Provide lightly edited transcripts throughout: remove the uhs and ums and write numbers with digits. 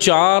4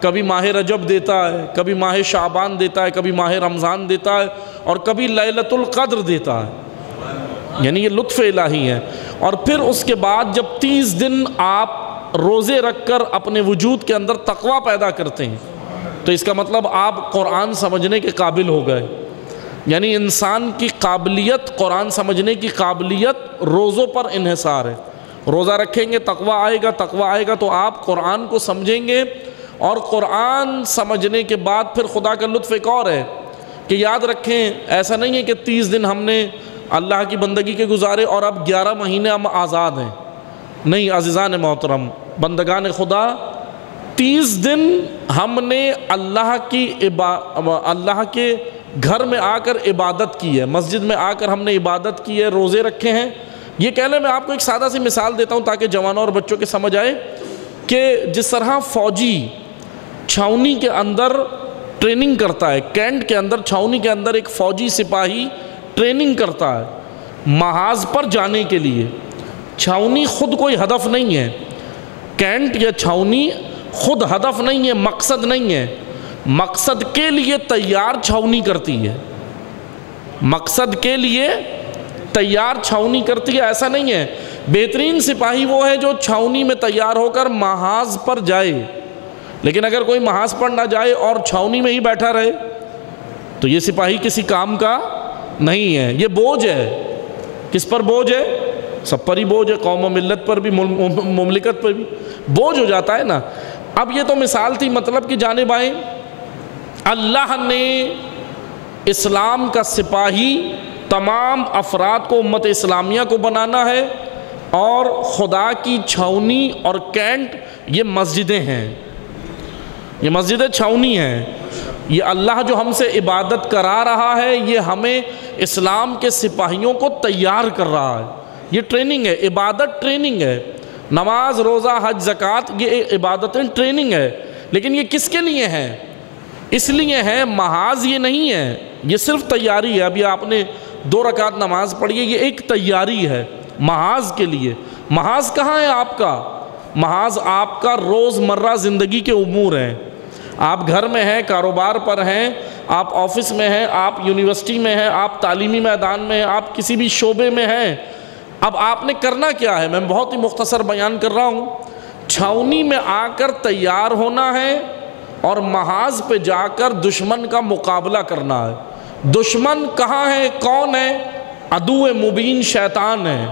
کبھی ماہ رجب دیتا ہے، کبھی ماہ شعبان دیتا ہے، کبھی ماہ رمضان دیتا ہے، اور کبھی لیلۃ القدر دیتا ہے، یعنی یہ لطف الہی ہے۔ اور پھر اس کے بعد جب 30 دن آپ روزے رکھ کر اپنے وجود کے اندر تقویٰ پیدا کرتے ہیں تو اس کا مطلب آپ قرآن سمجھنے کے قابل ہو گئے، یعنی انسان کی قابلیت، قرآن سمجھنے کی قابلیت روزوں پر انحصار ہے۔ روزہ رکھیں گے تقویٰ آئے گا، تقویٰ آئے گا تو آپ قرآن کو سمجھیں گے، اور قرآن سمجھنے کے بعد پھر خدا کا لطف ایک اور ہے کہ یاد رکھیں ایسا نہیں ہے کہ 30 دن ہم نے اللہ کی بندگی کے گزارے اور اب 11 مہینے ہم آزاد ہیں، نہیں عزیزان محترم، بندگان خدا، 30 دن ہم نے اللہ کے گھر میں آ کر عبادت کی ہے، مسجد میں آ کر ہم نے عبادت کی ہے، روزے رکھے ہیں۔ یہ کہہ لیں، میں آپ کو ایک سادہ سی مثال دیتا ہوں تاکہ جوانوں اور بچوں کے سمجھ آئے کہ جس طرح فوجی چھاؤنی کے اندر ٹریننگ کرتا ہے، کینٹ کے اندر، چھاؤنی کے اندر ایک فوجی سپاہی ٹریننگ کرتا ہے محاذ پر جانے کے لیے۔ چھاؤنی خود کوئی ہدف نہیں ہے، کینٹ یا چھاؤنی خود ہدف نہیں ہے، مقصد نہیں ہے، مقصد کے لیے تیار چھاؤنی کرتی ہے، مقصد کے لیے تیار چھاؤنی کرتی ہے، ایسا نہیں ہے۔ بہترین سپاہی وہ ہے جو چھاؤنی میں تیار ہو کر محاذ پر جائے، لیکن اگر کوئی محاذ پر نہ جائے اور چھاؤنی میں ہی بیٹھا رہے تو یہ سپاہی کسی کام کا نہیں ہے، یہ بوجھ ہے۔ کس پر بوجھ ہے؟ سب پر ہی بوجھ ہے، قوم و ملت پر بھی، مملکت پر بھی بوجھ ہو جاتا ہے نا۔ اب یہ تو مثال تھی، مطلب کہ جانب آئیں، اللہ نے اسلام کا سپاہی تمام افراد کو، امت اسلامیہ کو بنانا ہے، اور خدا کی چھاؤنی اور کینٹ یہ مسجدیں ہیں، یہ مسجدیں چھاؤنی ہیں۔ یہ اللہ جو ہم سے عبادت کرا رہا ہے یہ ہمیں اسلام کے سپاہیوں کو تیار کر رہا ہے، یہ ٹریننگ ہے، عبادت ٹریننگ ہے، نماز روزہ حج زکوٰۃ یہ عبادتیں ٹریننگ ہے، لیکن یہ کس کے لیے ہیں؟ اس لیے ہے، محاذ یہ نہیں ہے، یہ صرف تیاری ہے۔ ابھی آپ نے 2 رکعت نماز پڑھی ہے، یہ ایک تیاری ہے محاذ کے لیے۔ محاذ کہاں ہے آپ کا؟ محاذ آپ کا روزمرہ زندگی کے امور ہیں، آپ گھر میں ہیں، کاروبار پر ہیں، آپ آفس میں ہیں، آپ یونیورسٹی میں ہیں، آپ تعلیمی میدان میں ہیں، آپ کسی بھی شعبے میں ہیں۔ اب آپ نے کرنا کیا ہے؟ میں بہت ہی مختصر بیان کر رہا ہوں۔ چھاؤنی میں آ کر تیار ہونا ہے اور محاذ پہ جا کر دشمن کا مقابلہ کرنا ہے۔ دشمن کہاں ہے؟ کون ہے؟ عدو مبین شیطان ہے۔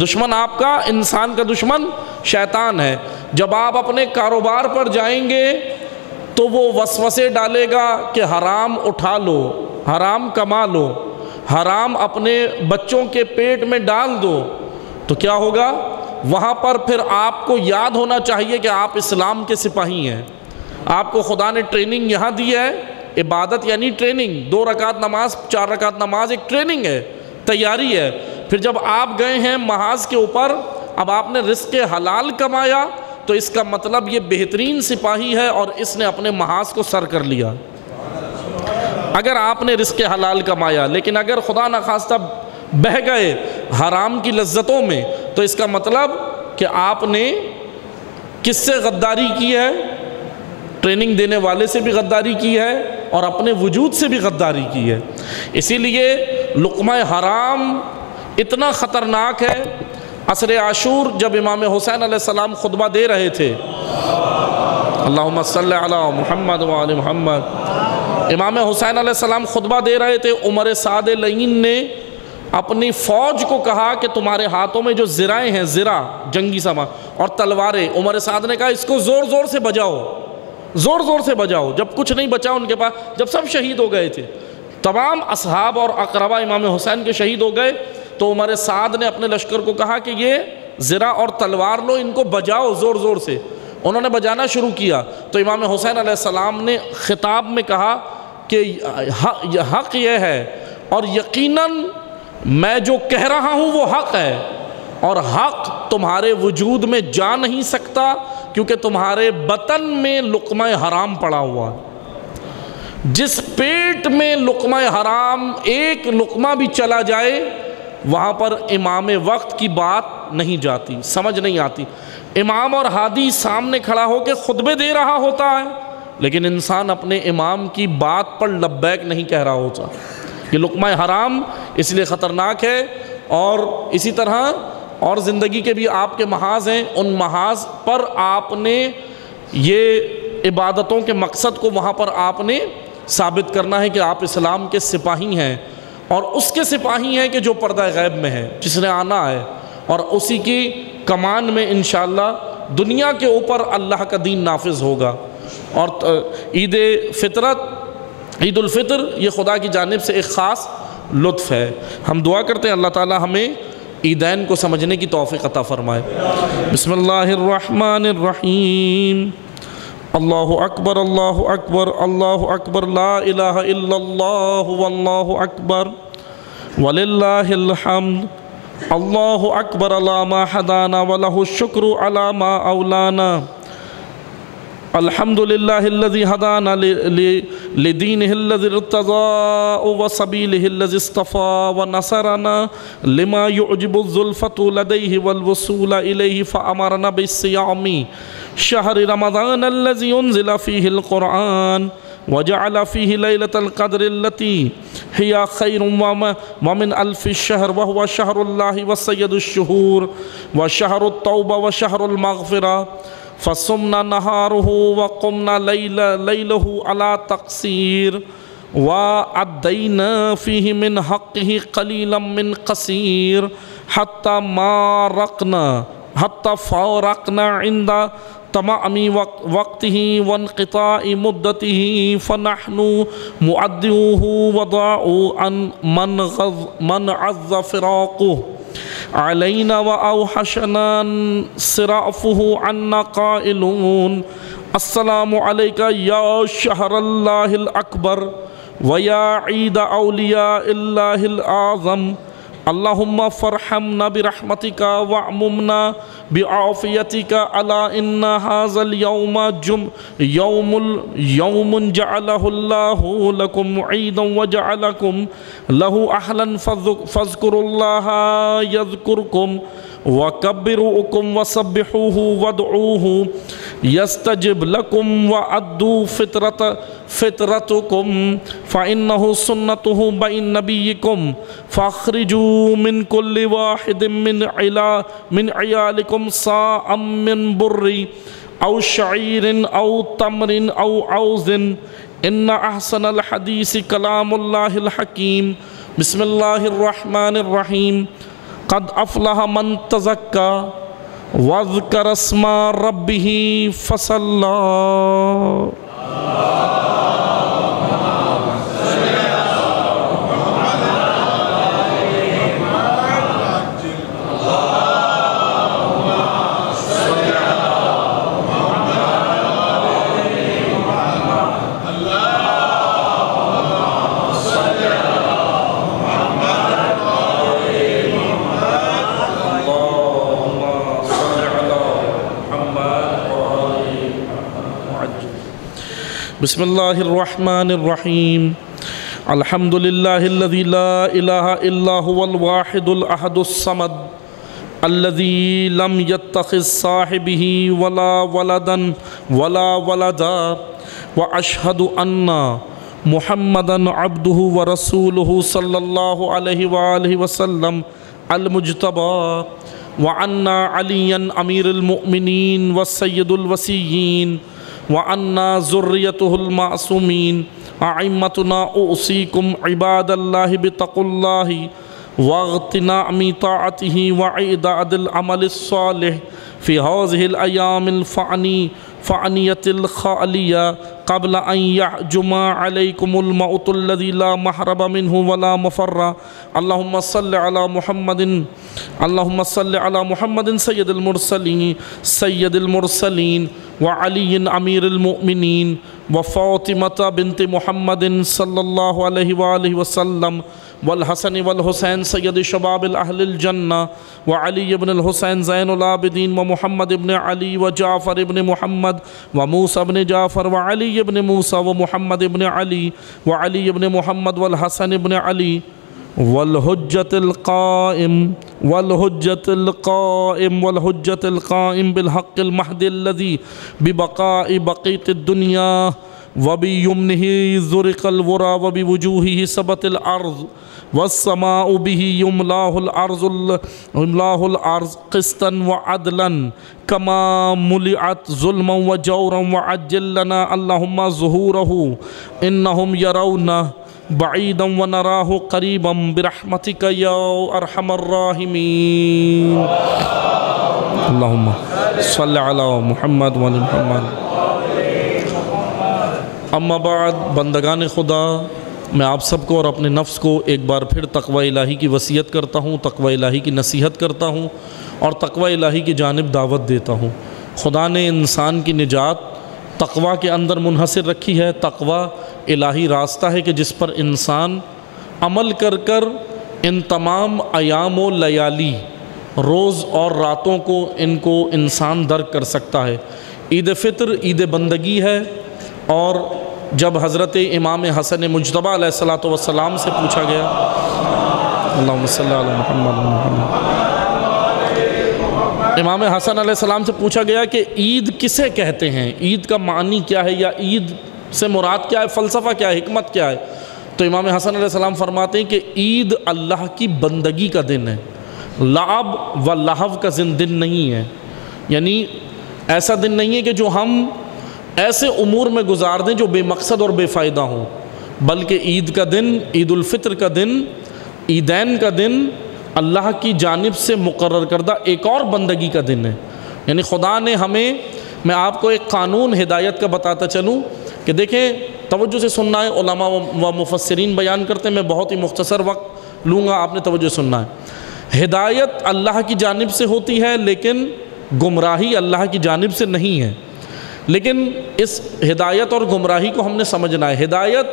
دشمن آپ کا، انسان کا دشمن شیطان ہے۔ جب آپ اپنے کاروبار پر جائیں گے تو وہ وسوسے ڈالے گا کہ حرام اٹھا لو، حرام کما لو، حرام اپنے بچوں کے پیٹ میں ڈال دو، تو کیا ہوگا؟ وہاں پر پھر آپ کو یاد ہونا چاہیے کہ آپ اسلام کے سپاہی ہیں، آپ کو خدا نے ٹریننگ یہاں دی ہے۔ عبادت یعنی ٹریننگ، 2 رکعت نماز، 4 رکعت نماز ایک ٹریننگ ہے، تیاری ہے۔ پھر جب آپ گئے ہیں محاذ کے اوپر، اب آپ نے رزق حلال کمایا تو اس کا مطلب یہ بہترین سپاہی ہے اور اس نے اپنے محاذ کو سر کر لیا، اگر آپ نے رزق حلال کمایا۔ لیکن اگر خدا نخواستہ بہہ گئے حرام کی لذتوں میں تو اس کا مطلب کہ آپ نے کس سے غداری کی ہے؟ ٹریننگ دینے والے سے بھی غداری کی ہے اور اپنے وجود سے بھی غداری کی ہے۔ اسی لیے لقمہ حرام اتنا خطرناک ہے۔ عصر عاشور جب امام حسین علیہ السلام خطبہ دے رہے تھے، اللہم صلی علی محمد وآل محمد، امام حسین علیہ السلام خطبہ دے رہے تھے، عمر سعد لعین نے اپنی فوج کو کہا کہ تمہارے ہاتھوں میں جو زرہیں ہیں، زرہ جنگی سامان اور تلواریں، عمر سعد نے کہا اس کو زور زور سے بجاؤ، زور زور سے بجاؤ۔ جب کچھ نہیں بچا ان کے پاس، جب سب شہید ہو گئے تھے، تمام اصحاب اور اقربا امام حسین کے شہید ہو گئے، تو عمر سعد نے اپنے لشکر کو کہا کہ یہ زرہ اور تلوار لو، ان کو بجاؤ زور زور سے۔ انہوں نے بجانا شروع کیا تو امام حسین علیہ السلام نے خطاب میں کہا کہ حق یہ ہے اور یقیناً میں جو کہہ رہا ہوں وہ حق ہے، اور حق تمہارے وجود میں جا نہیں سکتا کیونکہ تمہارے بطن میں لقمہ حرام پڑا ہوا ہے۔ جس پیٹ میں لقمہ حرام ایک لقمہ بھی چلا جائے وہاں پر امام وقت کی بات نہیں جاتی، سمجھ نہیں آتی۔ امام اور ہادی سامنے کھڑا ہو کے خطبے دے رہا ہوتا ہے، لیکن انسان اپنے امام کی بات پر لبیک نہیں کہہ رہا ہوتا۔ یہ لقمہ حرام اس لیے خطرناک ہے، اور اسی طرح اور زندگی کے بھی آپ کے محاذ ہیں، ان محاذ پر آپ نے یہ عبادتوں کے مقصد کو وہاں پر آپ نے ثابت کرنا ہے کہ آپ اسلام کے سپاہی ہیں، اور اس کے سپاہی ہیں کہ جو پردہ غیب میں ہے، جس نے آنا ہے، اور اسی کی کمان میں انشاءاللہ دنیا کے اوپر اللہ کا دین نافذ ہوگا۔ اور عید الفطر یہ خدا کی جانب سے ایک خاص لطف ہے۔ ہم دعا کرتے ہیں اللہ تعالی ہمیں عیدین کو سمجھنے کی توفیق عطا فرمائے۔ بسم اللہ الرحمن الرحیم۔ اللہ اکبر اللہ اکبر اللہ اکبر، لا الہ الا اللہ واللہ اکبر وللہ الحمد۔ اللہ اکبر علی ما ہدانا ولہ الشکر علی ما اولانا۔ الحمد للہ الذی ہدانا لدینہ الذی ارتضى وسبیلہ الذی اصطفى ونصرنا لما يعجب الزلفة لدیہ والوصول الیہ فامرنا بالصیام شہر رمضان الذی انزل فیہ القرآن وجعل فیہ لیلۃ القدر التي ہی خیر ومن الف الشہر وهو شہر اللہ وسید الشہور وشہر التوبہ وشہر المغفرہ فصمنا نہارہ وقمنا لیلہ علی تقصیر وعدینا فیہ من حقہ قلیلا من قصیر حتی فارقنا عند تمام وقته وانقطاع مدته فنحن مؤدوه وضاعوا عن من عز فراقه علينا وأوحشنا صرافه عنا قائلون السلام عليك يا شهر الله الأكبر ويا عيد أولياء الله الأعظم اللهم فرحمنا برحمتك وعممنا بعافيتك على إن هذا اليوم يوم جعله الله لكم عيدا وجعلكم له أهلا فاذكروا الله يذكركم وكبروكم وسبحوه وادعوه يستجب لكم وأدوا فطرتكم فإنه سنته بين نبيكم فاخرجوا من كل واحد من عيالكم صاعا من بر أو شعير أو تمر أو عوز إن أحسن الحديث كلام الله الحكيم بسم الله الرحمن الرحيم قد أفلح من تزكى وذكر اسم ربه فصلى بسم اللہ الرحمن الرحیم الحمد للہ الذی لا الہ الا هو الواحد الاحد الصمد الذي لم يتخذ صاحبه ولا ولدا ولا ولدا واشهد ان محمدا عبده ورسوله صلی اللہ علیہ وآلہ وسلم المجتبى وعن عليا امیر المؤمنین والسید الوسیین وعنا ذریته المعصومین اعمتنا اوصیکم عباد اللہ بتقوا اللہ واغتنام طاعته وعداد العمل الصالح في هذه الأيام الفعنية الخالية قبل أن يهجم عليكم الموت الذي لا محرب منه ولا مفر اللهم صل على محمد سيد المرسلين وعلي أمير المؤمنين وفاطمة بنت محمد صلى الله عليه وآله وسلم والحسن والحسین سید شباب الأهل الجنة وعلي بن الحسين زين العابدين ومحمد بن علي وجعفر بن محمد وموسى بن جعفر وعلي بن موسى ومحمد بن علي وعلي بن محمد والحسن بن علي والحجة القائم بالحق المحض الذي ببقاء بقية الدنيا وبيمنه زرق الورى وبوجوهه ثبت الأرض والسماء به يملاه الأرض قسطا وعدلا كما ملئت ظلما وجورا وعجل لنا اللهم ظهوره إنهم يرونه بعيدا ونراه قريبا برحمتك يا أرحم الراحمين اللهم صل على محمد وعلى محمد اما بعد بندگان خدا، میں آپ سب کو اور اپنے نفس کو ایک بار پھر تقوی الہی کی وصیت کرتا ہوں، تقوی الہی کی نصیحت کرتا ہوں اور تقوی الہی کی جانب دعوت دیتا ہوں۔ خدا نے انسان کی نجات تقوی کے اندر منحصر رکھی ہے۔ تقوی الہی راستہ ہے کہ جس پر انسان عمل کر کر ان تمام ایام و لیالی، روز اور راتوں کو انسان درک کر سکتا ہے۔ عید فطر عید بندگی ہے، اور جب حضرت امام حسن مجتبیٰ علیہ السلام سے پوچھا گیا، اللہم صلی علی محمد، امام حسن علیہ السلام سے پوچھا گیا کہ عید کسے کہتے ہیں، عید کا معنی کیا ہے، یا عید سے مراد کیا ہے، فلسفہ کیا ہے، حکمت کیا ہے؟ تو امام حسن علیہ السلام فرماتے ہیں کہ عید اللہ کی بندگی کا دن ہے، لعب و لہو کا دن نہیں ہے، یعنی ایسا دن نہیں ہے کہ جو ہم ایسے امور میں گزار دیں جو بے مقصد اور بے فائدہ ہوں، بلکہ عید کا دن، عید الفطر کا دن، عیدین کا دن اللہ کی جانب سے مقرر کردہ ایک اور بندگی کا دن ہے۔ یعنی خدا نے ہمیں، میں آپ کو ایک قانون ہدایت کا بتاتا چلوں کہ دیکھیں، توجہ سے سننا ہے، علماء و مفسرین بیان کرتے ہیں، میں بہت ہی مختصر وقت لوں گا، آپ نے توجہ سننا ہے۔ ہدایت اللہ کی جانب سے ہوتی ہے، لیکن گمراہی اللہ کی جانب سے نہیں ہے۔ لیکن اس ہدایت اور گمراہی کو ہم نے سمجھنا ہے۔ ہدایت،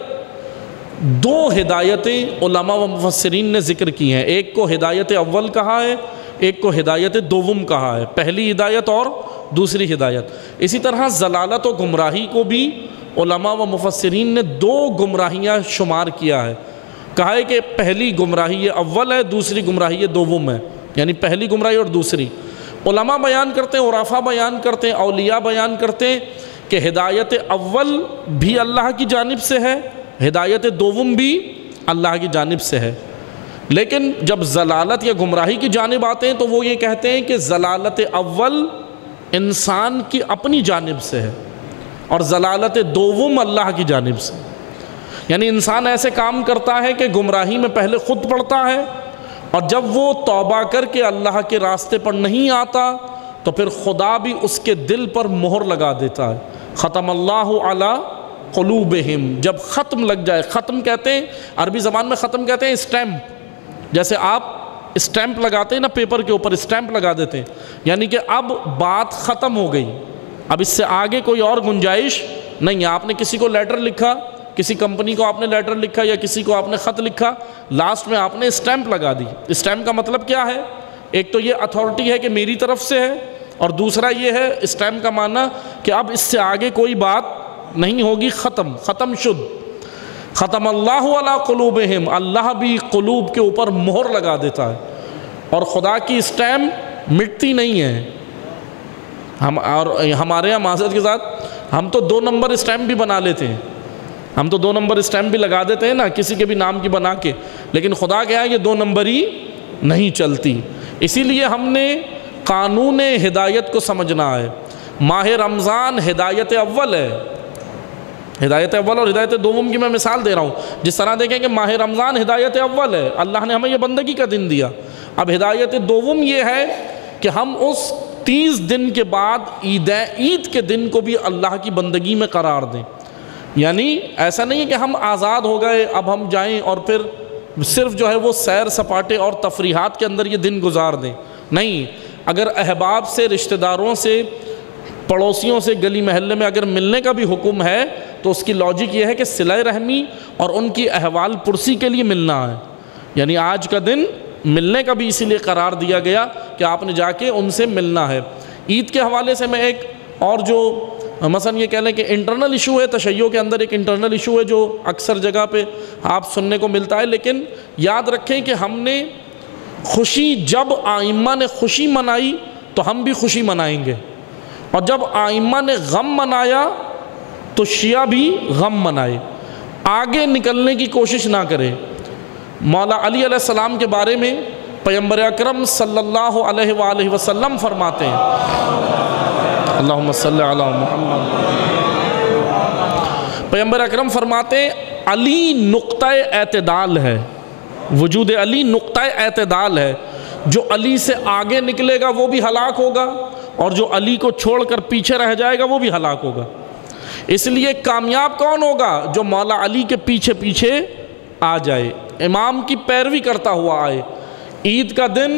دو ہدایتیں علماء و مفسرین نے ذکر کی ہیں، ایک کو ہدایت اول کہا ہے، ایک کو ہدایت دوم کہا ہے، پہلی ہدایت اور دوسری ہدایت۔ اسی طرح ضلالت و گمراہی کو بھی علماء و مفسرین نے دو گمراہیاں شمار کیا ہے، کہا ہے کہ پہلی گمراہی اول ہے، دوسری گمراہی دوم ہے، یعنی پہلی گمراہی اور دوسری۔ علماء بیان کرتے ہیں، عرفاء بیان کرتے ہیں، اولیاء بیان کرتے ہیں کہ ہدایت اول بھی اللہ کی جانب سے ہے، ہدایت دوم بھی اللہ کی جانب سے ہے۔ لیکن جب ضلالت یا گمراہی کی جانب آتے ہیں تو وہ یہ کہتے ہیں کہ ضلالت اول انسان کی اپنی جانب سے ہے اور ضلالت دوم اللہ کی جانب سے، یعنی انسان ایسے کام کرتا ہے کہ گمراہی میں پہلے خود پڑتا ہے، اور جب وہ توبہ کر کے اللہ کے راستے پر نہیں آتا تو پھر خدا بھی اس کے دل پر مہر لگا دیتا ہے۔ ختم اللہ علی قلوبہم، جب ختم لگ جائے، ختم کہتے ہیں عربی زبان میں، ختم کہتے ہیں اسٹیمپ، جیسے آپ اسٹیمپ لگاتے ہیں نا پیپر کے اوپر، اسٹیمپ لگا دیتے ہیں، یعنی کہ اب بات ختم ہو گئی، اب اس سے آگے کوئی اور گنجائش نہیں ہے۔ آپ نے کسی کو لیٹر لکھا، کسی کمپنی کو آپ نے لیٹر لکھا یا کسی کو آپ نے خط لکھا، لاسٹ میں آپ نے اسٹیمپ لگا دی۔ اسٹیمپ کا مطلب کیا ہے؟ ایک تو یہ اتھارٹی ہے کہ میری طرف سے ہے، اور دوسرا یہ ہے اسٹیمپ کا معنی کہ اب اس سے آگے کوئی بات نہیں ہوگی، ختم شد۔ ختم اللہ علی قلوبہم، اللہ بھی قلوب کے اوپر مہر لگا دیتا ہے، اور خدا کی اسٹیمپ مٹتی نہیں ہے۔ اور ہمارے یہاں معذرت کے ساتھ ہم تو 2 نمبر اسٹیمپ بھی بنا لیتے ہیں، ہم تو 2 نمبر اسٹیمپ بھی لگا دیتے ہیں نا کسی کے بھی نام کی بنا کے، لیکن خدا کیا ہے یہ 2 نمبر ہی نہیں چلتی۔ اسی لیے ہم نے قانون ہدایت کو سمجھنا ہے۔ ماہ رمضان ہدایت اول ہے، ہدایت اول اور ہدایت دوم کی میں مثال دے رہا ہوں۔ جس طرح دیکھیں کہ ماہ رمضان ہدایت اول ہے، اللہ نے ہمیں یہ بندگی کا دن دیا۔ اب ہدایت دوم یہ ہے کہ ہم اس 30 دن کے بعد عید کے دن کو بھی اللہ کی بندگی میں قرار دیں۔ یعنی ایسا نہیں ہے کہ ہم آزاد ہو گئے، اب ہم جائیں اور پھر صرف جو ہے وہ سیر سپاٹے اور تفریحات کے اندر یہ دن گزار دیں، نہیں۔ اگر احباب سے، رشتہ داروں سے، پڑوسیوں سے گلی محلے میں اگر ملنے کا بھی حکم ہے تو اس کی لاجک یہ ہے کہ صلہ رحمی اور ان کی احوال پرسی کے لیے ملنا ہے۔ یعنی آج کا دن ملنے کا بھی اسی لیے قرار دیا گیا کہ آپ نے جا کے ان سے ملنا ہے۔ عید کے حوالے سے میں ایک اور جو مثلا یہ کہہ لیں کہ انٹرنل ایشو ہے، تشیع کے اندر ایک انٹرنل ایشو ہے جو اکثر جگہ پہ آپ سننے کو ملتا ہے، لیکن یاد رکھیں کہ ہم نے خوشی، جب آئمہ نے خوشی منائی تو ہم بھی خوشی منائیں گے، اور جب آئمہ نے غم منایا تو شیعہ بھی غم منائے۔ آگے نکلنے کی کوشش نہ کرے۔ مولا علی علیہ السلام کے بارے میں پیغمبر اکرم صلی اللہ علیہ وآلہ وسلم فرماتے ہیں، اللہم صلی علی محمد، پیغمبر اکرم فرماتے ہیں علی نقطہ اعتدال ہے، وجود علی نقطہ اعتدال ہے، جو علی سے آگے نکلے گا وہ بھی ہلاک ہوگا، اور جو علی کو چھوڑ کر پیچھے رہ جائے گا وہ بھی ہلاک ہوگا۔ اس لیے کامیاب کون ہوگا؟ جو مولا علی کے پیچھے پیچھے آ جائے، امام کی پیروی کرتا ہوا آئے۔ عید کا دن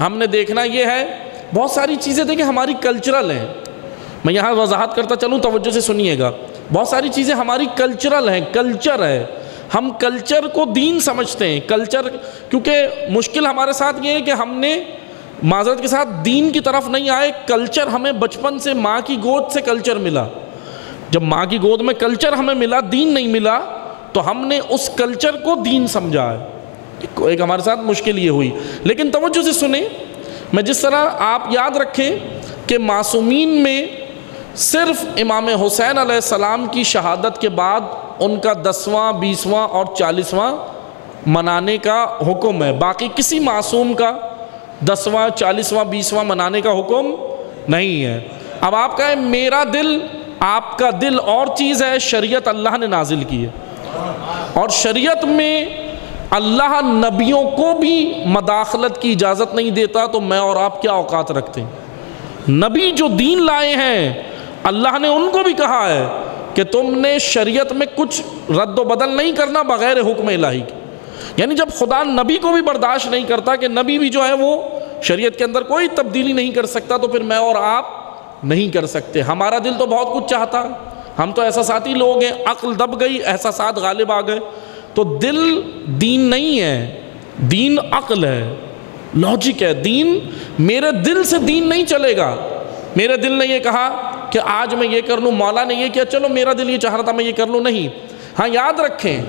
ہم نے دیکھنا یہ ہے، بہت ساری چیزیں دیکھیں ہماری کلچرل ہیں، میں یہاں وضاحت کرتا چلوں، توجہ سے سنیے گا، بہت ساری چیزیں ہماری کلچرل ہیں، کلچر ہے، ہم کلچر کو دین سمجھتے ہیں، کلچر، کیونکہ مشکل ہمارے ساتھ یہ ہے کہ ہم نے معذرت کے ساتھ دین کی طرف نہیں آئے، کلچر ہمیں بچپن سے ماں کی گود سے کلچر ملا، جب ماں کی گود میں کلچر ہمیں ملا، دین نہیں ملا، تو ہم نے اس کلچر کو دین سمجھا ہے، ایک ہمارے ساتھ مشکل یہ ہوئی۔ لیکن توجہ سے سنیں، میں جس طرح آپ یاد رکھیں کہ معصومین میں صرف امام حسین علیہ السلام کی شہادت کے بعد ان کا 10واں 20واں اور 40واں منانے کا حکم ہے، باقی کسی معصوم کا 10واں 40واں 20واں منانے کا حکم نہیں ہے۔ اب آپ کہیں میرا دل، آپ کا دل اور چیز ہے، شریعت اللہ نے نازل کی ہے، اور شریعت میں اللہ نبیوں کو بھی مداخلت کی اجازت نہیں دیتا، تو میں اور آپ کیا اوقات رکھتے ہیں؟ نبی جو دین لائے ہیں اللہ نے ان کو بھی کہا ہے کہ تم نے شریعت میں کچھ رد و بدل نہیں کرنا بغیر حکم الہی کے، یعنی جب خدا نبی کو بھی برداشت نہیں کرتا کہ نبی بھی جو ہے وہ شریعت کے اندر کوئی تبدیلی نہیں کر سکتا، تو پھر میں اور آپ نہیں کر سکتے۔ ہمارا دل تو بہت کچھ چاہتا ہے، ہم تو احساساتی لوگ ہیں، عقل دب گئی، احساسات غالب آ گئے، تو دل دین نہیں ہے، دین عقل ہے، لاجک ہے۔ دین میرے دل سے دین نہیں چلے گا، میرے دل نے یہ کہا کہ آج میں یہ کر لوں، مولا نے یہ کیا، چلو میرا دل یہ چاہ رہا تھا میں یہ کر لوں، نہیں۔ ہاں یاد رکھیں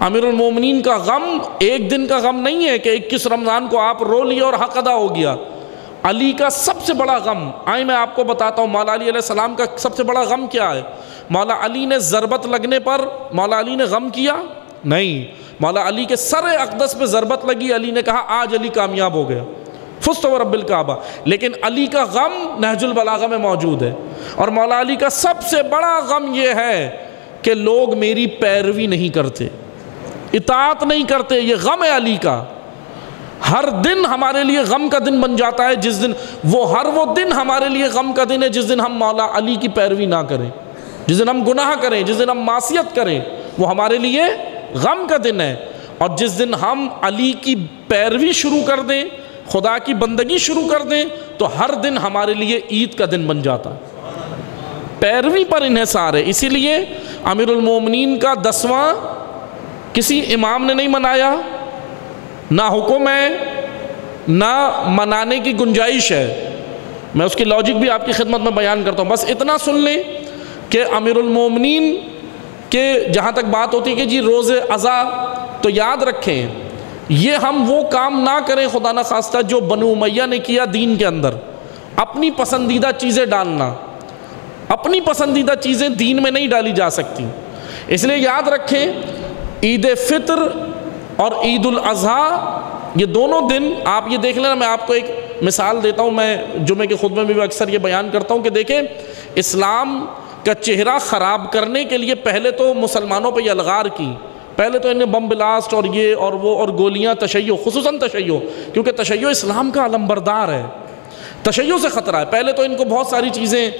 امیر المومنین کا غم ایک دن کا غم نہیں ہے کہ 21 رمضان کو آپ رو لیے اور حق ادا ہو گیا۔ علی کا سب سے بڑا غم، آئیں میں آپ کو بتاتا ہوں مولا علی علیہ السلام کا سب سے بڑا غم کیا ہے۔ مولا علی نے ضربت لگنے پر مولا علی نے غم کیا؟ نہیں، مولا علی کے سر اقدس پہ ضربت لگی، علی نے کہا آج علی کامیاب ہو گیا، فزت ورب الکعبہ۔ لیکن علی کا غم نہج البلاغہ میں موجود ہے، اور مولا علی کا سب سے بڑا غم یہ ہے کہ لوگ میری پیروی نہیں کرتے، اطاعت نہیں کرتے، یہ غم ہے علی کا۔ ہر دن ہمارے لیے غم کا دن بن جاتا ہے جس دن وہ دن ہمارے لیے غم کا دن ہے جس دن ہم مولا علی کی پیروی نہ کریں، جس دن ہم گناہ کریں، جس دن ہم معصیت کریں، وہ ہمارے لیے غم کا دن ہے۔ اور جس دن ہم علی کی پیروی شروع کر دیں، خدا کی بندگی شروع کر دیں، تو ہر دن ہمارے لیے عید کا دن بن جاتا ہے۔ پیروی پر انحصار ہے، اسی لیے امیر المومنین کا 10واں کسی امام نے نہیں منایا، نہ حکم ہے نہ منانے کی گنجائش ہے۔ میں اس کی لاجک بھی آپ کی خدمت میں بیان کرتا ہوں، بس اتنا سن لیں کہ امیر المومنین کے جہاں تک بات ہوتی ہے کہ جی روز عزا، تو یاد رکھیں یہ ہم وہ کام نہ کریں خدا نہ خواستہ جو بنو امیہ نے کیا دین کے اندر، اپنی پسندیدہ چیزیں ڈالنا، اپنی پسندیدہ چیزیں دین میں نہیں ڈالی جا سکتی۔ اس لیے یاد رکھیں عید فطر اور عید الاضحیٰ یہ دونوں دن آپ یہ دیکھ لینا، میں آپ کو ایک مثال دیتا ہوں، میں جمعے کے خطبے میں بھی اکثر یہ بیان کرتا ہوں کہ دیکھیں اسلام کا چہرہ خراب کرنے کے لیے پہلے تو مسلمانوں پہ یہ الغار کی، پہلے تو انہیں بم بلاسٹ اور یہ اور وہ اور گولیاں، تشیع، خصوصاً تشیع، کیونکہ تشیع اسلام کا علمبردار ہے، تشیع سے خطرہ ہے۔ پہلے تو ان کو بہت ساری چیزیں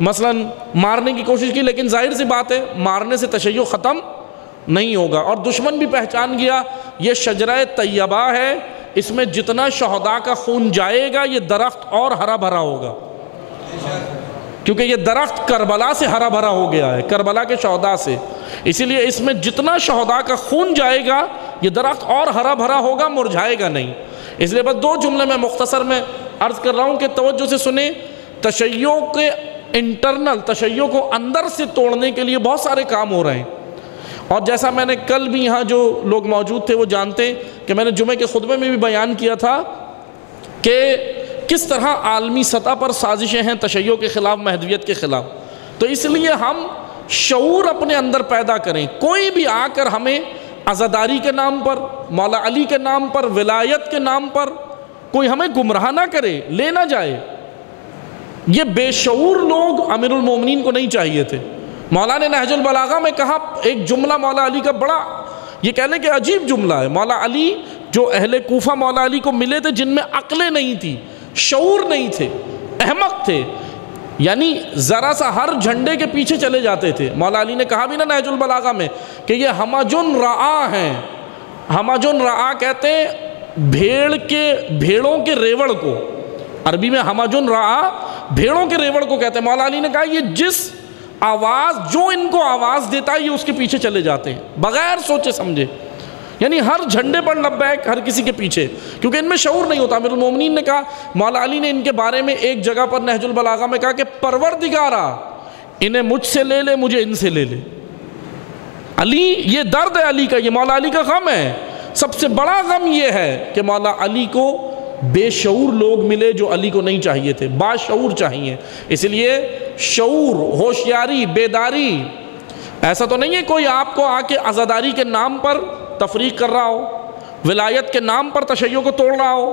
مثلا مارنے کی کوشش کی، لیکن ظاہر سی بات ہے مارنے سے تشیع ختم نہیں ہوگا، اور دشمن بھی پہچان گیا یہ شجرہ طیبہ ہے، اس میں جتنا شہداء کا خون جائے گا یہ درخت اور ہرا بھرا ہوگا، کیونکہ یہ درخت کربلا سے ہرا بھرا ہو گیا ہے، کربلا کے شہداء سے، اسی لیے اس میں جتنا شہداء کا خون جائے گا یہ درخت اور ہرا بھرا ہوگا، مرجھائے گا نہیں۔ اس لیے بس 2 جملے میں مختصر میں عرض کر رہا ہوں کہ توجہ سے سنیں، تشیع کے انٹرنل تشیع کو اندر سے توڑنے کے لیے بہت سارے کام ہو رہے ہیں. اور جیسا میں نے کل بھی یہاں جو لوگ موجود تھے وہ جانتے ہیں کہ میں نے جمعے کے خطبے میں بھی بیان کیا تھا کہ کس طرح عالمی سطح پر سازشیں ہیں تشیع کے خلاف، مہدویت کے خلاف. تو اس لیے ہم شعور اپنے اندر پیدا کریں. کوئی بھی آ کر ہمیں عزاداری کے نام پر، مولا علی کے نام پر، ولایت کے نام پر کوئی ہمیں گمراہ نہ کرے، لے نہ جائے. یہ بے شعور لوگ امیر المومنین کو نہیں چاہیے تھے. مولا نے نہج البلاغہ میں کہا ایک جملہ مولا علی کا بڑا، یہ کہہ لیں کہ عجیب جملہ ہے. مولا علی جو اہل کوفہ مولا علی کو ملے تھے جن میں عقلیں نہیں تھی، شعور نہیں تھے، احمق تھے، یعنی ذرا سا ہر جھنڈے کے پیچھے چلے جاتے تھے. مولا علی نے کہا بھی نا نہج البلاغہ میں کہ یہ ہمجن رعا ہیں. ہمجن رعا کہتے ہیں بھیڑوں کے ریوڑ کو، عربی میں ہمجن رعا بھیڑوں کے ریوڑ کو کہتے ہیں. مولا علی نے کہا یہ جس آواز جو ان کو آواز دیتا ہے یہ اس کے پیچھے چلے جاتے ہیں بغیر سوچے سمجھے. یعنی ہر جھنڈے پر لبیک، ہر کسی کے پیچھے، کیونکہ ان میں شعور نہیں ہوتا. امیر المومنین نے کہا، مولا علی نے ان کے بارے میں ایک جگہ پر نہج البلاغہ میں کہا کہ پروردگارا انہیں مجھ سے لے لے، مجھے ان سے لے لے. علی، یہ درد ہے علی کا، یہ مولا علی کا غم ہے. سب سے بڑا غم یہ ہے کہ مولا علی کو بے شعور لوگ ملے جو علی کو نہیں چاہیے تھے، باشعور چاہیے. اس لیے شعور، ہوشیاری، بیداری. ایسا تو نہیں ہے کوئی آپ کو آ کے عزاداری کے نام پر تفریق کر رہا ہو، ولایت کے نام پر تشیع کو توڑ رہا ہو،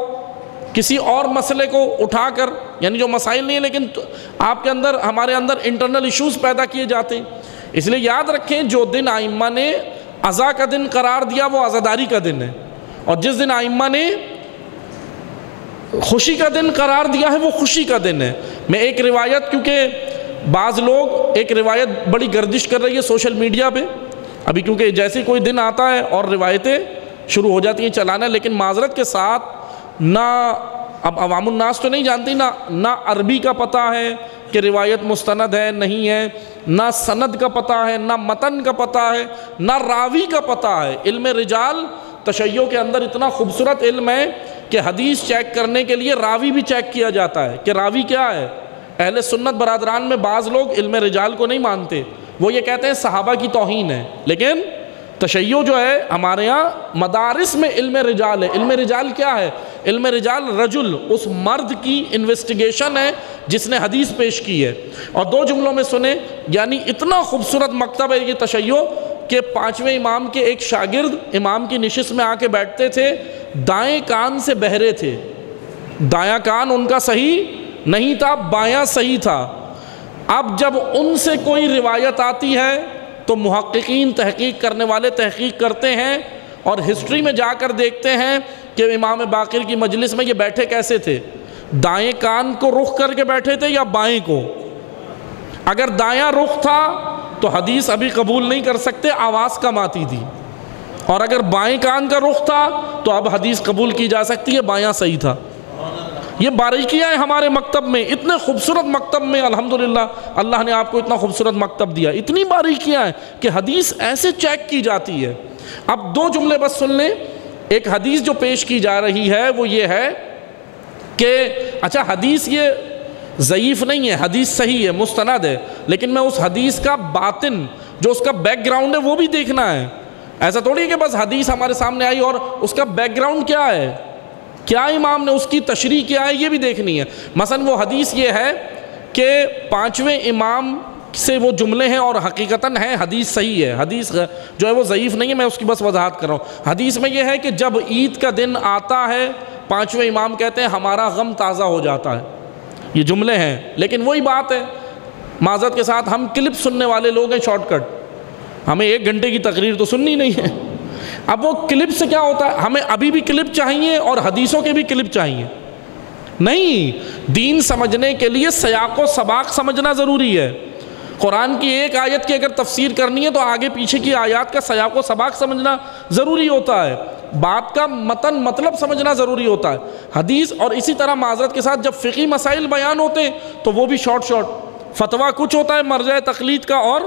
کسی اور مسئلے کو اٹھا کر، یعنی جو مسائل نہیں ہیں لیکن آپ کے اندر، ہمارے اندر انٹرنل ایشوز پیدا کیے جاتے ہیں. اس لیے یاد رکھیں جو دن ائمہ نے عزا کا دن قرار دیا وہ عزاداری کا دن ہے، اور جس دن ائمہ نے خوشی کا دن قرار دیا ہے وہ خوشی کا دن ہے. میں ایک روایت، کیونکہ بعض لوگ ایک روایت بڑی گردش کر رہی ہے سوشل میڈیا پہ ابھی، کیونکہ جیسے کوئی دن آتا ہے اور روایتیں شروع ہو جاتی ہیں چلانا، لیکن معذرت کے ساتھ نہ اب عوام الناس تو نہیں جانتی، نہ عربی کا پتہ ہے کہ روایت مستند ہے نہیں ہے، نہ سند کا پتہ ہے، نہ متن کا پتہ ہے، نہ راوی کا پتہ ہے. علم رجال تشیع کے اندر اتنا خوبصورت علم ہے کہ حدیث چیک کرنے کے لیے راوی بھی چیک کیا جاتا ہے کہ راوی کیا ہے. اہل سنت برادران میں بعض لوگ علم رجال کو نہیں مانتے، وہ یہ کہتے ہیں صحابہ کی توہین ہے، لیکن تشیع جو ہے ہمارے ہاں مدارس میں علم رجال ہے. علم رجال کیا ہے؟ علم رجال رجل، اس مرد کی انویسٹیگیشن ہے جس نے حدیث پیش کی ہے. اور دو جملوں میں سنیں، یعنی اتنا خوبصورت مکتب ہے یہ تشیع کہ پانچویں امام کے ایک شاگرد امام کی نشست میں آ کے بیٹھتے تھے، دائیں کان سے بہرے تھے، دایاں کان ان کا صحیح نہیں تھا، بایاں صحیح تھا. اب جب ان سے کوئی روایت آتی ہے تو محققین، تحقیق کرنے والے تحقیق کرتے ہیں اور ہسٹری میں جا کر دیکھتے ہیں کہ امام باقر کی مجلس میں یہ بیٹھے کیسے تھے، دائیں کان کو رخ کر کے بیٹھے تھے یا بائیں کو. اگر دایاں رخ تھا تو حدیث ابھی قبول نہیں کر سکتے، آواز کم آتی تھی، اور اگر بائیں کان کا رخ تھا تو اب حدیث قبول کی جا سکتی ہے، بایاں صحیح تھا. یہ باریکیاں ہیں ہمارے مکتب میں، اتنے خوبصورت مکتب میں الحمدللہ اللہ نے آپ کو اتنا خوبصورت مکتب دیا. اتنی باریکیاں ہیں کہ حدیث ایسے چیک کی جاتی ہے. اب دو جملے بس سن لیں. ایک حدیث جو پیش کی جا رہی ہے وہ یہ ہے کہ اچھا حدیث یہ ضعیف نہیں ہے، حدیث صحیح ہے، مستند ہے، لیکن میں اس حدیث کا باطن جو اس کا بیک گراؤنڈ ہے وہ بھی دیکھنا ہے. ایسا تھوڑی ہے کہ بس حدیث ہمارے سامنے آئی اور اس کا بیک گراؤنڈ کیا ہے، کیا امام نے اس کی تشریح کیا ہے، یہ بھی دیکھنی ہے. مثلا وہ حدیث یہ ہے کہ پانچویں امام سے وہ جملے ہیں اور حقیقتاً ہیں، حدیث صحیح ہے، حدیث جو ہے وہ ضعیف نہیں ہے، میں اس کی بس وضاحت کر رہا ہوں. حدیث میں یہ ہے کہ جب عید کا دن آتا ہے پانچویں امام کہتے ہیں ہمارا غم تازہ ہو جاتا ہے. یہ جملے ہیں، لیکن وہی بات ہے، معذرت کے ساتھ ہم کلپ سننے والے لوگ ہیں، شارٹ کٹ. ہمیں 1 گھنٹے کی تقریر تو سننی نہیں ہے. اب وہ کلپ سے کیا ہوتا ہے، ہمیں ابھی بھی کلپ چاہیے اور حدیثوں کے بھی کلپ چاہیے. نہیں، دین سمجھنے کے لیے سیاق و سباق سمجھنا ضروری ہے. قرآن کی ایک آیت کی اگر تفسیر کرنی ہے تو آگے پیچھے کی آیات کا سیاق و سباق سمجھنا ضروری ہوتا ہے، بات کا متن مطلب سمجھنا ضروری ہوتا ہے. حدیث اور اسی طرح معذرت کے ساتھ جب فقہی مسائل بیان ہوتے ہیں تو وہ بھی شارٹ فتویٰ کچھ ہوتا ہے مرجع تقلید کا، اور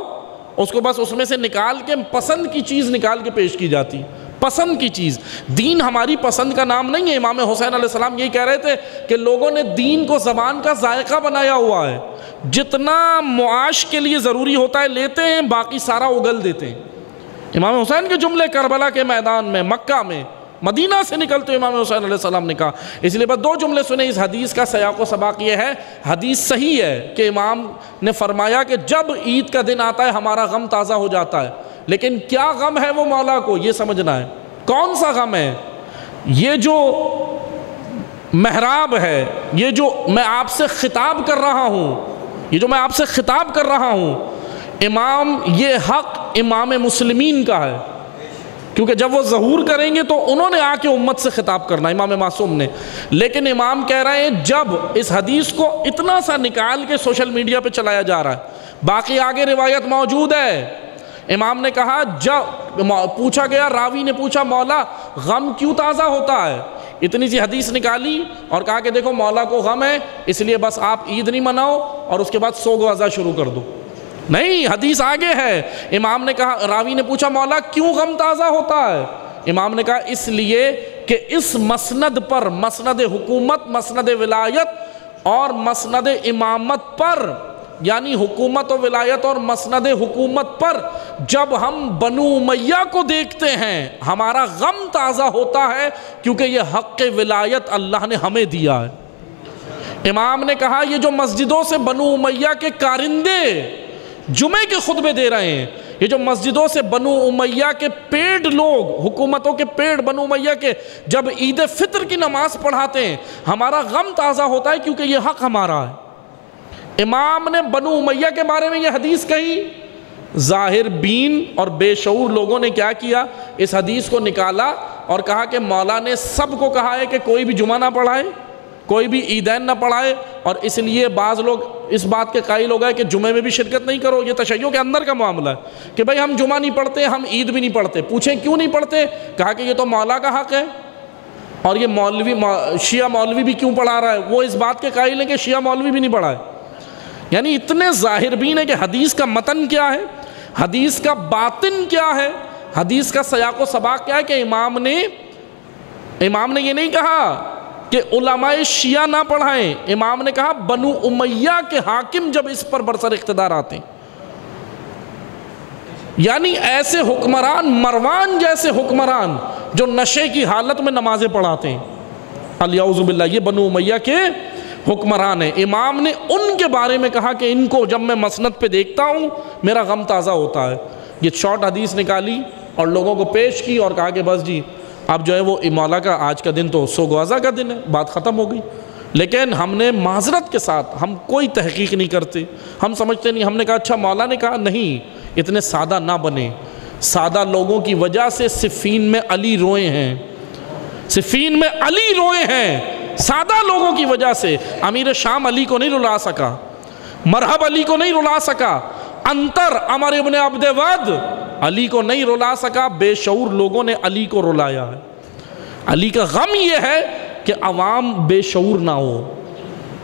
اس کو بس اس میں سے نکال کے پسند کی چیز نکال کے پیش کی جاتی. پسند کی چیز. دین ہماری پسند کا نام نہیں ہے. امام حسین علیہ السلام یہی کہہ رہے تھے کہ لوگوں نے دین کو زبان کا ذائقہ بنایا ہوا ہے. جتنا معاش کے لیے ضروری ہوتا ہے لیتے ہیں، باقی سارا اگل دیتے ہیں. امام حسین کے جملے کربلا کے میدان میں، مکہ میں، مدینہ سے نکلتے امام حسین علیہ السلام نے کہا. اس لیے بس 2 جملے سنے. اس حدیث کا سیاق و سباق یہ ہے، حدیث صحیح ہے کہ امام نے فرمایا کہ جب عید کا دن آتا ہے ہمارا غم تازہ ہو جاتا ہے. لیکن کیا غم ہے وہ مولا کو یہ سمجھنا ہے. کون سا غم ہے؟ یہ جو محراب ہے، یہ جو میں آپ سے خطاب کر رہا ہوں، امام، یہ حق امام مسلمین کا ہے. کیونکہ جب وہ ظہور کریں گے تو انہوں نے آ کے امت سے خطاب کرنا، امام معصوم نے. لیکن امام کہہ رہے ہیں جب اس حدیث کو اتنا سا نکال کے سوشل میڈیا پہ چلایا جا رہا ہے، باقی آگے روایت موجود ہے. امام نے کہا، جب پوچھا گیا، راوی نے پوچھا مولا غم کیوں تازہ ہوتا ہے؟ اتنی سی حدیث نکالی اور کہا کہ دیکھو مولا کو غم ہے، اس لیے بس آپ عید نہیں مناؤ اور اس کے بعد سوگ وضع شروع کر دو. نہیں، حدیث آگے ہے. امام نے کہا، راوی نے پوچھا مولا کیوں غم تازہ ہوتا ہے؟ امام نے کہا اس لیے کہ اس مسند پر، مسند حکومت، مسند ولایت اور مسند امامت پر، یعنی حکومت و ولایت اور مسند حکومت پر جب ہم بنو امیہ کو دیکھتے ہیں ہمارا غم تازہ ہوتا ہے، کیونکہ یہ حق ولایت اللہ نے ہمیں دیا ہے. امام نے کہا یہ جو مسجدوں سے بنو امیہ کے کارندے جمعے کے خطبے دے رہے ہیں، یہ جو مسجدوں سے بنو امیہ کے پیڑ لوگ، حکومتوں کے پیڑ بنو امیہ کے جب عید فطر کی نماز پڑھاتے ہیں ہمارا غم تازہ ہوتا ہے، کیونکہ یہ حق ہمارا ہے. امام نے بنو امیہ کے بارے میں یہ حدیث کہی. ظاہر بین اور بے شعور لوگوں نے کیا کیا، اس حدیث کو نکالا اور کہا کہ مولا نے سب کو کہا ہے کہ کوئی بھی جمعہ نہ پڑھائے، کوئی بھی عیدین نہ پڑھائے، اور اس لیے بعض لوگ اس بات کے قائل ہو گئے کہ جمعے میں بھی شرکت نہیں کرو. یہ تشیع کے اندر کا معاملہ ہے کہ بھائی ہم جمعہ نہیں پڑھتے، ہم عید بھی نہیں پڑھتے. پوچھیں کیوں نہیں پڑھتے؟ کہا کہ یہ تو مولا کا حق ہے، اور یہ مولوی، شیعہ مولوی بھی کیوں پڑھا رہا ہے؟ وہ اس بات کے قائل ہیں کہ شیعہ مولوی بھی نہیں پڑھا ہے. یعنی اتنے ظاہر بین ہے کہ حدیث کا متن کیا ہے، حدیث کا باطن کیا ہے، حدیث کا سیاق و سباق کیا ہے. کہ امام نے یہ نہیں کہا کہ علماء شیعہ نہ پڑھائیں، امام نے کہا بنو امیہ کے حاکم جب اس پر برسر اقتدار آتے ہیں، یعنی ایسے حکمران، مروان جیسے حکمران جو نشے کی حالت میں نمازیں پڑھاتے ہیں، الیعوذ باللہ، یہ بنو امیہ کے حکمران ہیں. امام نے ان کے بارے میں کہا کہ ان کو جب میں مسند پہ دیکھتا ہوں میرا غم تازہ ہوتا ہے. یہ شارٹ حدیث نکالی اور لوگوں کو پیش کی اور کہا کہ بس جی اب جو ہے وہ مولا کا آج کا دن تو سوگوازہ کا دن ہے، بات ختم ہو گئی. لیکن ہم نے معذرت کے ساتھ، ہم کوئی تحقیق نہیں کرتے، ہم سمجھتے نہیں. ہم نے کہا اچھا مولا نے کہا نہیں، اتنے سادہ نہ بنے. سادہ لوگوں کی وجہ سے صفین میں علی روئے ہیں، صفین میں علی روئے ہیں. سادہ لوگوں کی وجہ سے امیر شام علی کو نہیں رلا سکا، مرحب علی کو نہیں رلا سکا، انتر عمر ابن عبد ود علی کو نہیں رلا سکا. بے شعور لوگوں نے علی کو رلایا ہے. علی کا غم یہ ہے کہ عوام بے شعور نہ ہو.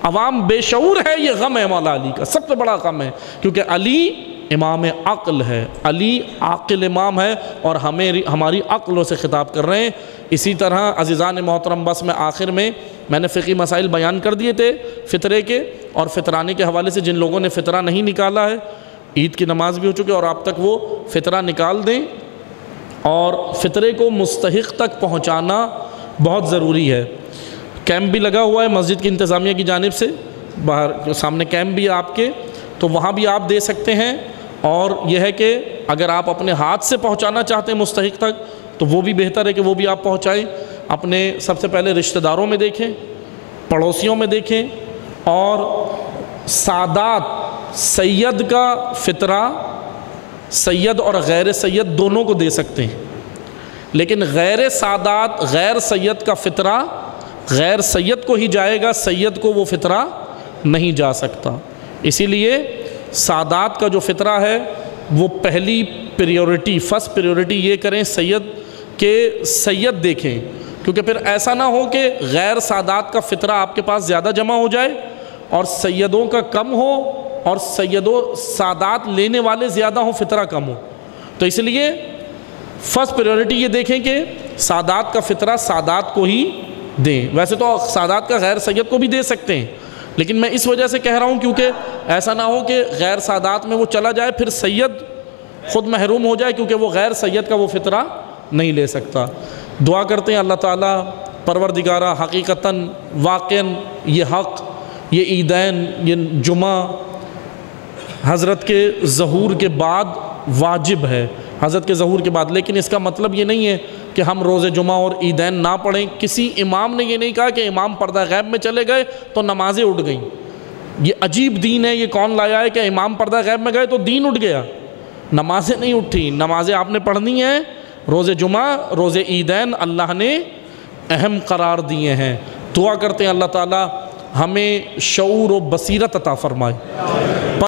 عوام بے شعور ہے، یہ غم ہے مولا علی کا، سب سے بڑا غم ہے. کیونکہ علی امام عقل ہے، علی عاقل امام ہے، اور ہماری عقلوں سے خطاب کر رہے ہیں. اسی طرح عزیزان محترم، بس میں آخر میں نے فقہی مسائل بیان کر دیے تھے فطرے کے اور فطرانے کے حوالے سے. جن لوگوں نے فطرہ نہیں نکالا ہے، عید کی نماز بھی ہو چکی اور آپ تک وہ فطرہ نکال دیں، اور فطرے کو مستحق تک پہنچانا بہت ضروری ہے. کیمپ بھی لگا ہوا ہے مسجد کی انتظامیہ کی جانب سے، باہر سامنے کیمپ بھی ہے آپ کے، تو وہاں بھی آپ دے سکتے ہیں. اور یہ ہے کہ اگر آپ اپنے ہاتھ سے پہنچانا چاہتے ہیں مستحق تک تو وہ بھی بہتر ہے کہ وہ بھی آپ پہنچائیں. اپنے سب سے پہلے رشتہ داروں میں دیکھیں، پڑوسیوں میں دیکھیں، اور سادات، سید کا فطرہ سید اور غیر سید دونوں کو دے سکتے ہیں، لیکن غیر سادات، غیر سید کا فطرہ غیر سید کو ہی جائے گا، سید کو وہ فطرہ نہیں جا سکتا. اسی لیے سادات کا جو فطرہ ہے وہ پہلی پریورٹی، فرسٹ پریورٹی یہ کریں سید کے سید دیکھیں، کیونکہ پھر ایسا نہ ہو کہ غیر سادات کا فطرہ آپ کے پاس زیادہ جمع ہو جائے اور سیدوں کا کم ہو، اور سادات لینے والے زیادہ ہوں، فطرہ کم ہو. تو اس لیے فرسٹ پریورٹی یہ دیکھیں کہ سادات کا فطرہ سادات کو ہی دیں. ویسے تو سادات کا غیر سید کو بھی دے سکتے ہیں، لیکن میں اس وجہ سے کہہ رہا ہوں کیونکہ ایسا نہ ہو کہ غیر سادات میں وہ چلا جائے پھر سید خود محروم ہو جائے، کیونکہ وہ غیر سید کا وہ فطرہ نہیں لے سکتا. دعا کرتے ہیں اللہ تعالیٰ پروردگارہ حقیقتاً واقعاً یہ حق، یہ عیدین، یہ جمعہ حضرت کے ظہور کے بعد واجب ہے، حضرت کے ظہور کے بعد، لیکن اس کا مطلب یہ نہیں ہے کہ ہم روز جمعہ اور عیدین نہ پڑھیں. کسی امام نے یہ نہیں کہا کہ امام پردہ غیب میں چلے گئے تو نمازیں اٹھ گئیں. یہ عجیب دین ہے، یہ کون لایا ہے کہ امام پردہ غیب میں گئے تو دین اٹھ گیا؟ نمازیں نہیں اٹھی، نمازیں آپ نے پڑھنی ہیں. روز جمعہ روز عیدین اللہ نے اہم قرار دیے ہیں. دعا کرتے ہیں اللہ تعالیٰ ہمیں شعور و بصیرت عطا فرمائے.